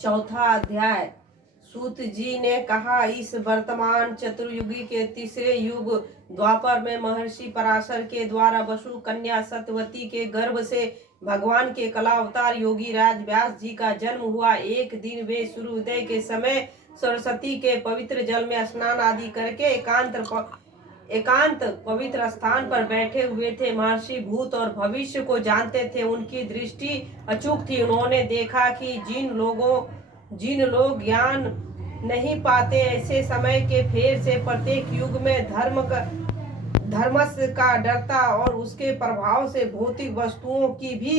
चौथा अध्याय। सूत जी ने कहा, इस वर्तमान चतुर्युगी के तीसरे युग द्वापर में महर्षि पराशर के द्वारा वसु कन्या सत्यवती के गर्भ से भगवान के कला अवतार योगी राज व्यास जी का जन्म हुआ। एक दिन वे सूर्योदय के समय सरस्वती के पवित्र जल में स्नान आदि करके एकांत पवित्र स्थान पर बैठे हुए थे। महर्षि भूत और भविष्य को जानते थे, उनकी दृष्टि अचूक थी। उन्होंने देखा कि जिन लोग ज्ञान नहीं पाते, ऐसे समय के फेर से प्रत्येक युग में धर्मस्य का डरता और उसके प्रभाव से भौतिक वस्तुओं की भी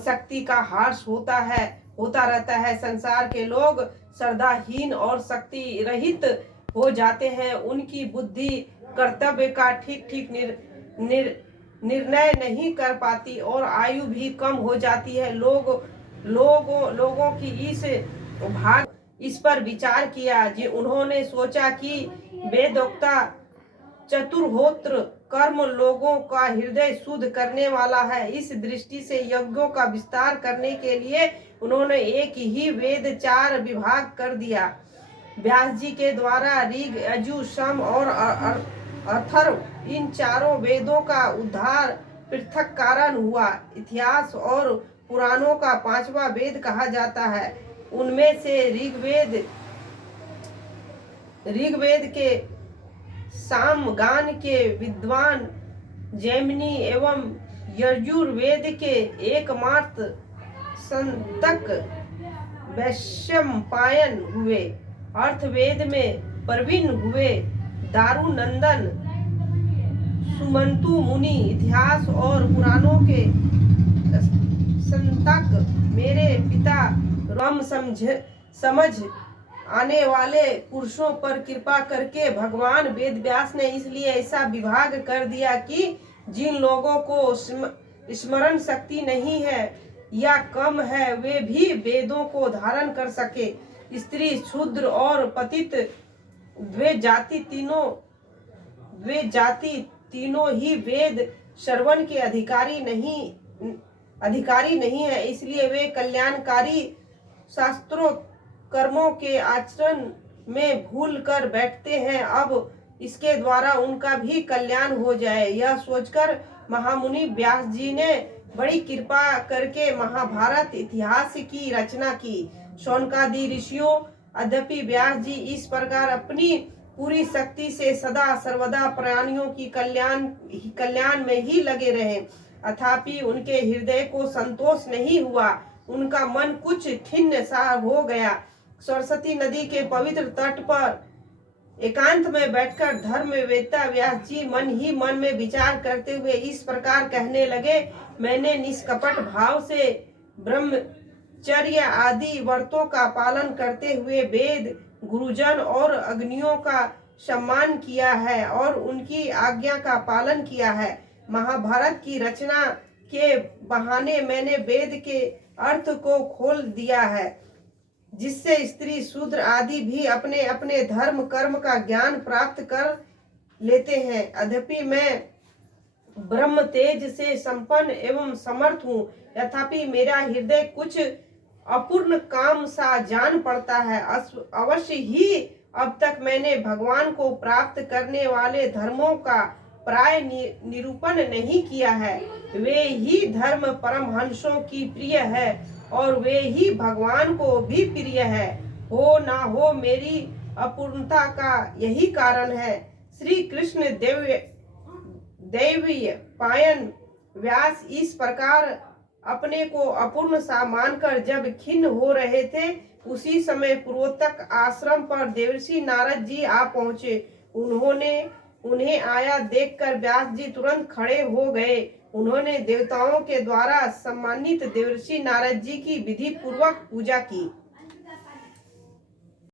शक्ति का ह्रास होता रहता है। संसार के लोग श्रद्धाहीन और शक्ति रहित हो जाते हैं। उनकी बुद्धि कर्तव्य का ठीक निर्णय नहीं कर पाती और आयु भी कम हो जाती है। लोगों की इस पर विचार किया। उन्होंने सोचा कि वेदोक्ता चतुर्होत्र कर्म लोगों का हृदय शुद्ध करने वाला है। इस दृष्टि से यज्ञों का विस्तार करने के लिए उन्होंने एक ही वेद 4 विभाग कर दिया। व्यास जी के द्वारा ऋग, यजु, साम और अथर्व इन चारों वेदों का उद्धार पृथक कारण हुआ। इतिहास और पुराणों का 5वां वेद कहा जाता है। उनमें से ऋग्वेद के सामगान के विद्वान जैमिनी एवं यजुर्वेद के एकमात्र संतक वैशंपायन हुए। अर्थवेद में प्रवीण हुए दारुनंदन सुमंतु मुनि, इतिहास और पुराणों के संतक मेरे पिता राम समझ आने वाले पुरुषों पर कृपा करके भगवान वेद व्यास ने इसलिए ऐसा विभाग कर दिया कि जिन लोगों को स्मरण शक्ति नहीं है या कम है, वे भी वेदों को धारण कर सके। स्त्री, शूद्र और पतित वे जाति तीनों ही वेद श्रवण के अधिकारी नहीं है। इसलिए वे कल्याणकारी शास्त्रों कर्मों के आचरण में भूल कर बैठते हैं। अब इसके द्वारा उनका भी कल्याण हो जाए, यह सोचकर महामुनि व्यास जी ने बड़ी कृपा करके महाभारत इतिहास की रचना की। शौनकादि ऋषियों यद्यपि व्यास जी इस प्रकार अपनी पूरी शक्ति से सदा सर्वदा प्राणियों की कल्याण में ही लगे रहे, अथापि उनके हृदय को संतोष नहीं हुआ। उनका मन कुछ खिन्न सा हो गया। सरस्वती नदी के पवित्र तट पर एकांत में बैठकर धर्मवेत्ता व्यास जी मन ही मन में विचार करते हुए इस प्रकार कहने लगे, मैंने निष्कपट भाव से ब्रह्मचर्य आदि व्रतों का पालन करते हुए वेद, गुरुजन और अग्नियों का सम्मान किया है और उनकी आज्ञा का पालन किया है। महाभारत की रचना के बहाने मैंने वेद के अर्थ को खोल दिया है, जिससे स्त्री, शूद्र आदि भी अपने अपने धर्म कर्म का ज्ञान प्राप्त कर लेते हैं। यद्यपि मैं ब्रह्म तेज से संपन्न एवं समर्थ हूँ, तथापि मेरा हृदय कुछ अपूर्ण काम सा जान पड़ता है। अवश्य ही अब तक मैंने भगवान को प्राप्त करने वाले धर्मों का प्राय निरूपण नहीं किया है। वे ही धर्म परमहंसों की प्रिय है और वे ही भगवान को भी प्रिय है। हो ना हो मेरी अपूर्णता का यही कारण है। श्री कृष्ण दैवीय पायन व्यास इस प्रकार अपने को अपूर्ण सा मानकर जब खिन्न हो रहे थे, उसी समय पूर्वोत्तक आश्रम पर देवर्षि नारद जी आ पहुंचे। उन्हें आया देखकर व्यास जी तुरंत खड़े हो गए। उन्होंने देवताओं के द्वारा सम्मानित देवर्षि नारद जी की विधि पूर्वक पूजा की।